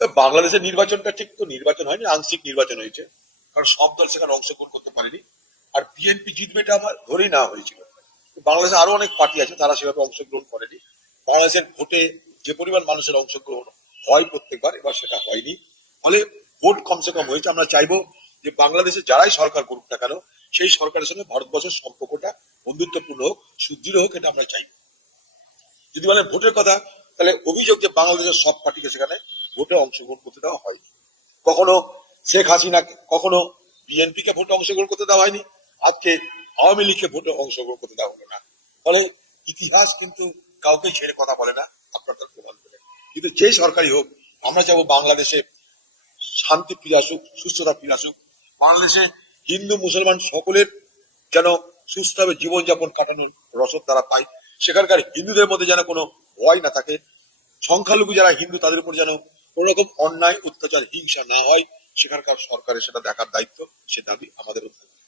বাংলাদেশের নির্বাচনটা ঠিক তো নির্বাচন হয়নি, আংশিক নির্বাচন হয়েছে, কারণ সব দল সেখানে অংশগ্রহণ করতে পারেনি। আর বিএনপি জিতবে এটা আমার ধরেই নেওয়া হয়েছিল। বাংলাদেশে আরো অনেক পার্টি আছে, তারা সেভাবে অংশগ্রহণ করেনি। বাংলাদেশের ভোটে যে পরিমাণ মানুষের অংশগ্রহণ হয় প্রত্যেকবার, এবার সেটা হয়নি। ফলে ভোট কমসে কম হয়েছে। আমরা চাইবো যে বাংলাদেশে যারাই সরকার করুক না কেন, সেই সরকারের সঙ্গে ভারতবর্ষের সম্পর্কটা বন্ধুত্বপূর্ণ হোক, সুদৃঢ় হোক, এটা আমরা চাই। যদি বলেন ভোটের কথা, তাহলে অভিযোগ যে বাংলাদেশের সব পার্টিকে সেখানে ভোটে অংশগ্রহণ করতে দেওয়া হয়নি। কখনো শেখ হাসিনাকে, কখনো বিএনপি কে ভোটে অংশগ্রহণ করতে দেওয়া হয়নি, আজকে আওয়ামী লীগকে ভোটে অংশগ্রহণ করতে দেওয়া হলো না। ফলে ইতিহাস কিন্তু কাউকে ছেড়ে কথা বলে না, আপনার তার প্রমাণ করে। কিন্তু যে সরকারই হোক, আমরা চাবো বাংলাদেশে শান্তি ফিরে আসুক, সুস্থতা ফিরে আসুক। বাংলাদেশে হিন্দু মুসলমান সকলের যেন সুস্থভাবে জীবনযাপন কাটানোর রসদ তারা পায়। সেখানকার হিন্দুদের মধ্যে যেন কোনো ভয় না থাকে। সংখ্যালঘু যারা হিন্দু তাদের উপর যেন কোন রকম অন্যায় অত্যাচার হিংসা না হয়, সেখানকার সরকারের সেটা দেখার দায়িত্ব, সে দাবি আমাদেরও থাকবে।